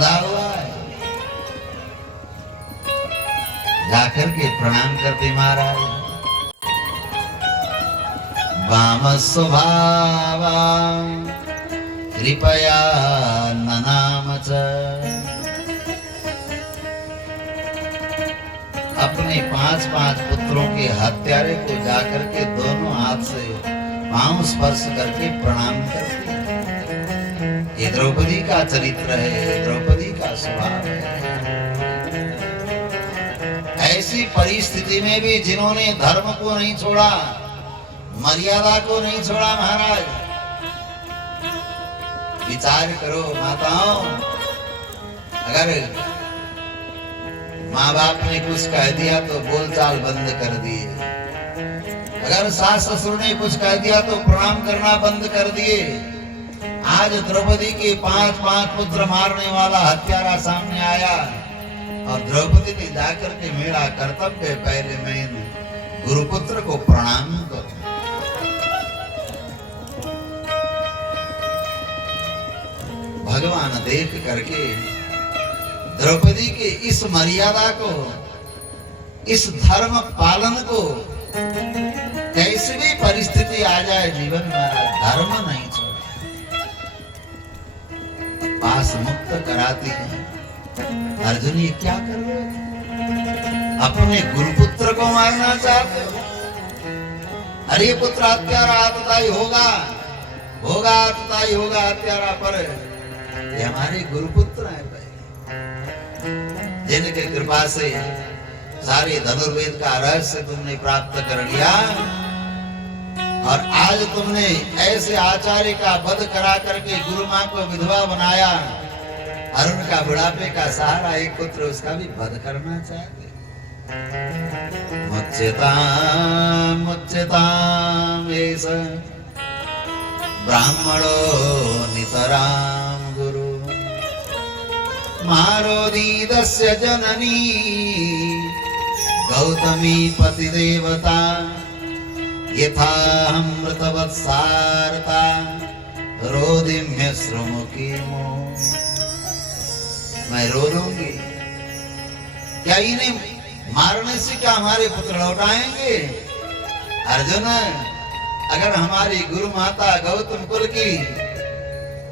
बंधा हुआ है। जाकर के प्रणाम करते महाराज। वाम स्वभावा कृपया ननाम च। अपने 5 पुत्रों के हत्यारे को जाकर के दोनों हाथ से पांव स्पर्श करके प्रणाम करते। ये द्रौपदी का चरित्र है, द्रौपदी का स्वभाव है। ऐसी परिस्थिति में भी जिन्होंने धर्म को नहीं छोड़ा, मर्यादा को नहीं छोड़ा, महाराज विचार करो माताओं, अगर माँ बाप ने कुछ कह दिया तो बोलचाल बंद कर दिए, अगर सास ससुर ने कुछ कह दिया तो प्रणाम करना बंद कर दिए। आज द्रौपदी के 5 पुत्र मारने वाला हत्यारा सामने आया और द्रौपदी ने जाकर के मेरा कर्तव्य पहले मैं गुरुपुत्र को प्रणाम करूं। भगवान देख करके द्रौपदी के इस मर्यादा को, इस धर्म पालन को, कैसी भी परिस्थिति आ जाए जीवन में धर्म नहीं छोड़ा, पास मुक्त कराती है। अर्जुन ये क्या कर रहे हो? अपने गुरुपुत्र को मारना चाहते हो? अरे पुत्र हत्यारा आतताई होगा, होगा आतताई होगा हत्यारा, पर ये हमारे गुरुपुत्र है भाई, जिनके कृपा से सारे धनुर्वेद का रहस्य तुमने प्राप्त कर लिया और आज तुमने ऐसे आचार्य का वध करा करके गुरु माँ को विधवा बनाया और उनका बुढ़ापे का सहारा एक पुत्र, उसका भी वध करना चाहते। मुच्यताम मुच्यताम एष ब्राह्मणो नितराम गुरु मारोदीदस्य जननी गौतमी पतिदेवता यथाहं मृतवत्सारता रोदिम्य श्रुमुखी मो। मैं रो लूंगी, क्या इन्हें मारने से क्या हमारे पुत्र लौट आएंगे? अर्जुन, अगर हमारी गुरु माता गौतम कुल की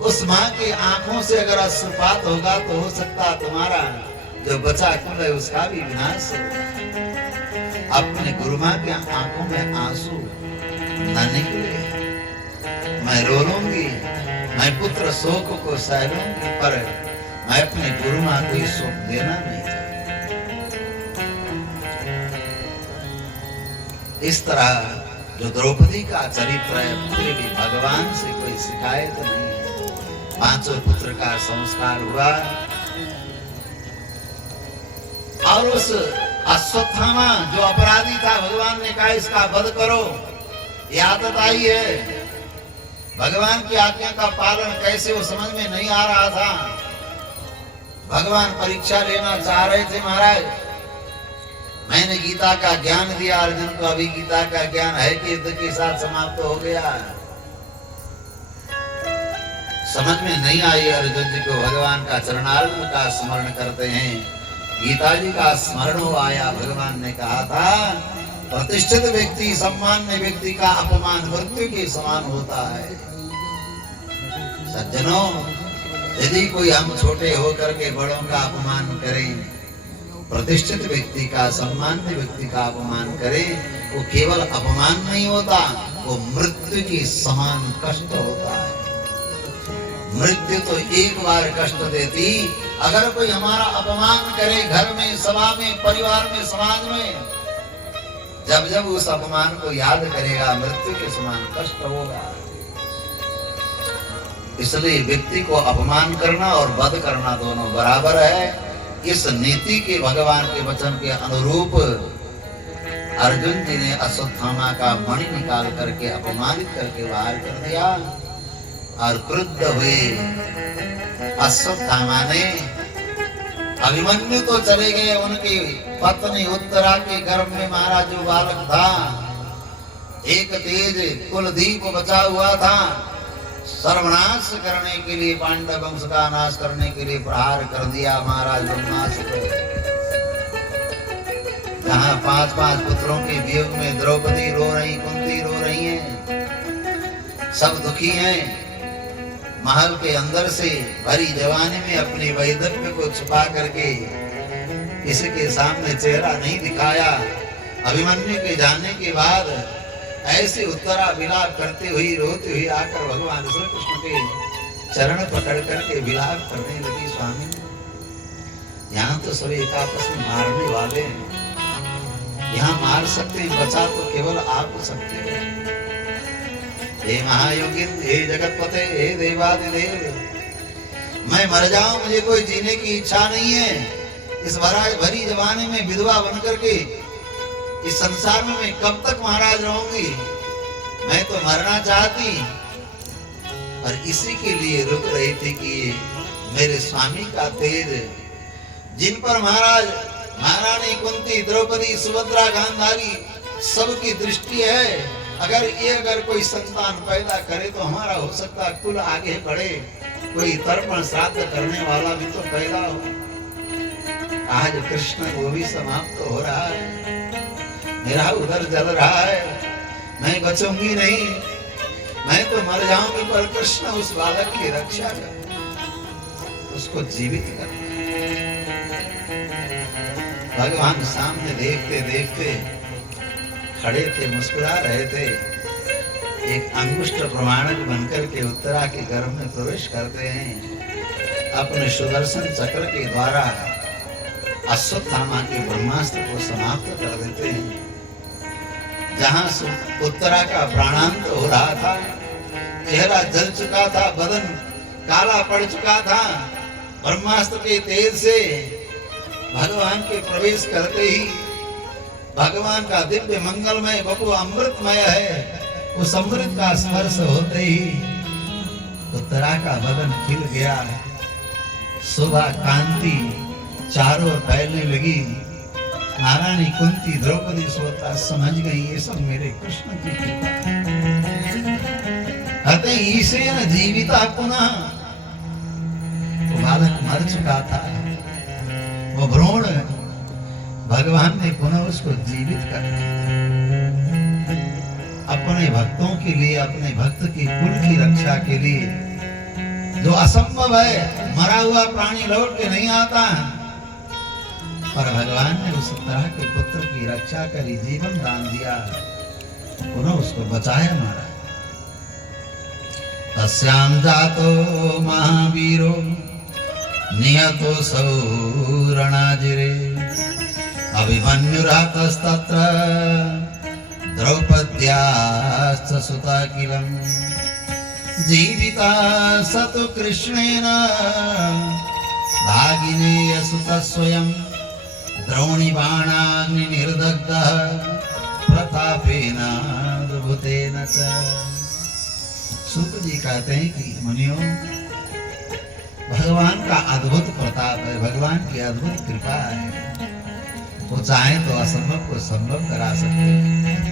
उस माँ की आंखों से अगर अश्रुपात होगा तो हो सकता तुम्हारा जो बचा कुल है उसका भी विनाश हो। अपने गुरु माँ की आंखों में आंसू न निकले, मैं रो लूंगी, मैं पुत्र शोक को सह लूंगी, पर मैं अपने गुरु माँ को शोक देना नहीं चाहती। इस तरह जो द्रौपदी का चरित्र है, फिर भी भगवान से कोई शिकायत नहीं है। 5 पुत्र का संस्कार हुआ और उस अश्वत्थामा जो अपराधी था, भगवान ने कहा इसका वध करो। ये आदत आई है, भगवान की आज्ञा का पालन कैसे वो समझ में नहीं आ रहा था। भगवान परीक्षा लेना चाह रहे थे महाराज। मैंने गीता का ज्ञान दिया अर्जुन को, अभी गीता का ज्ञान है कि युद्ध के साथ समाप्त हो गया, समझ में नहीं आई। अर्जुन जी को भगवान का चरणारविंद का स्मरण करते हैं, गीता जी का स्मरण हो आया। भगवान ने कहा था प्रतिष्ठित व्यक्ति, सम्मान्य व्यक्ति का अपमान मृत्यु के समान होता है। सज्जनों, यदि कोई हम छोटे होकर के बड़ों का अपमान करें, प्रतिष्ठित व्यक्ति का, सम्मान्य व्यक्ति का अपमान करें, वो केवल अपमान नहीं होता, वो मृत्यु के समान कष्ट होता है। मृत्यु तो एक बार कष्ट देती, अगर कोई हमारा अपमान करे घर में, सभा में, परिवार में, समाज में, जब जब उस अपमान को याद करेगा मृत्यु के समान कष्ट होगा। इसलिए व्यक्ति को अपमान करना और वध करना दोनों बराबर है। इस नीति के भगवान के वचन के अनुरूप अर्जुन जी ने अश्वत्थामा का मणि निकाल करके अपमानित करके बाहर कर दिया और क्रुद्ध हुए अश्वत्थामा ने, अभिमन्यु तो चले गए, उनकी पत्नी उत्तरा के गर्भ में महाराज जो बालक था, एक तेज कुलदीप बचा हुआ था, सर्वनाश करने के लिए, पांडव वंश का नाश करने के लिए प्रहार कर दिया महाराज ब्रह्मास्त्र को। जहाँ 5-5 पुत्रों के वियोग में द्रौपदी रो रही, कुंती रो रही हैं, सब दुखी हैं। महल के अंदर से भरी जवानी में अपने वैधव्य को छुपा करके किसी के सामने चेहरा नहीं दिखाया। अभिमन्यु के जाने के बाद ऐसे उत्तरा विलाप करते हुई, रोती हुई आकर भगवान श्री कृष्ण के चरण पकड़ करके विलाप करने लगी, स्वामी यहाँ तो सभी एक आपस में मारने वाले हैं, यहाँ मार सकते हैं, बचा तो केवल आप सकते हो। हे महायोगिन, हे जगतपते, हे देवादिदेव, मैं मर जाऊं, मुझे कोई जीने की इच्छा नहीं है। इस भरी जवानी में विधवा बनकर के इस संसार में मैं कब तक महाराज रहूंगी? मैं तो मरना चाहती, और इसी के लिए रुक रही थी कि मेरे स्वामी का तेज, जिन पर महाराज महारानी कुंती, द्रौपदी, सुभद्रा, गांधारी सबकी दृष्टि है। अगर कोई संतान पैदा करे तो हमारा हो सकता है कुल आगे बढ़े, कोई तर्पण श्राद्ध करने वाला भी तो पैदा हो। आज कृष्ण वो भी समाप्त हो रहा है, मेरा उधर जल रहा है, मैं बचूंगी नहीं, मैं तो मर जाऊंगी, पर कृष्ण उस बालक की रक्षा कर, उसको जीवित कर। भगवान सामने देखते देखते खड़े थे, मुस्कुरा रहे थे। एक अंगुष्ठ प्रमाणक बनकर के उत्तरा के गर्भ में प्रवेश करते हैं, अपने सुदर्शन चक्र के द्वारा अश्वत्थामा के ब्रह्मास्त्र को समाप्त कर देते हैं। जहां उत्तरा का प्राणांत हो रहा था, चेहरा जल चुका था, बदन काला पड़ चुका था, ब्रह्मास्त्र के तेज से भगवान के प्रवेश करते ही, भगवान का दिव्य मंगलमय बपु अमृतमय है, उस अमृत का स्पर्श होते ही उत्तरा का बदन खिल गया, सुबह कांति चारों ओर फैलने लगी। महारानी कुंती, द्रौपदी, सुभद्रा समझ गई ये सब मेरे कृष्ण की कृपा। अतः ईशेन जीविता पुनः, वो बालक मर चुका था, वो भ्रूण भगवान ने पुनः उसको जीवित कर अपने भक्तों के लिए, अपने भक्त की कुल की रक्षा के लिए। जो असंभव है, मरा हुआ प्राणी लौट के नहीं आता, पर भगवान ने उस तरह के पुत्र की रक्षा करी, जीवन दान दिया, पुनः उसको बचाया मारा। तस्याम जातो महावीरो निहतो सौरणाजिरे अभिमन्युरातस्तत्र द्रौपद्याश्च सुता किलम् जीविता स तु कृष्णेन भागिनेय सुतः स्वयं द्रोणिबाणाग्निर्दग्धः प्रतापेन अद्भुतेन च। सूत जी कहते हैं कि मुनियों, भगवान का अद्भुत प्रताप है, भगवान की अद्भुत कृपा है, वो चाहे तो असंभव को संभव करा सकते हैं।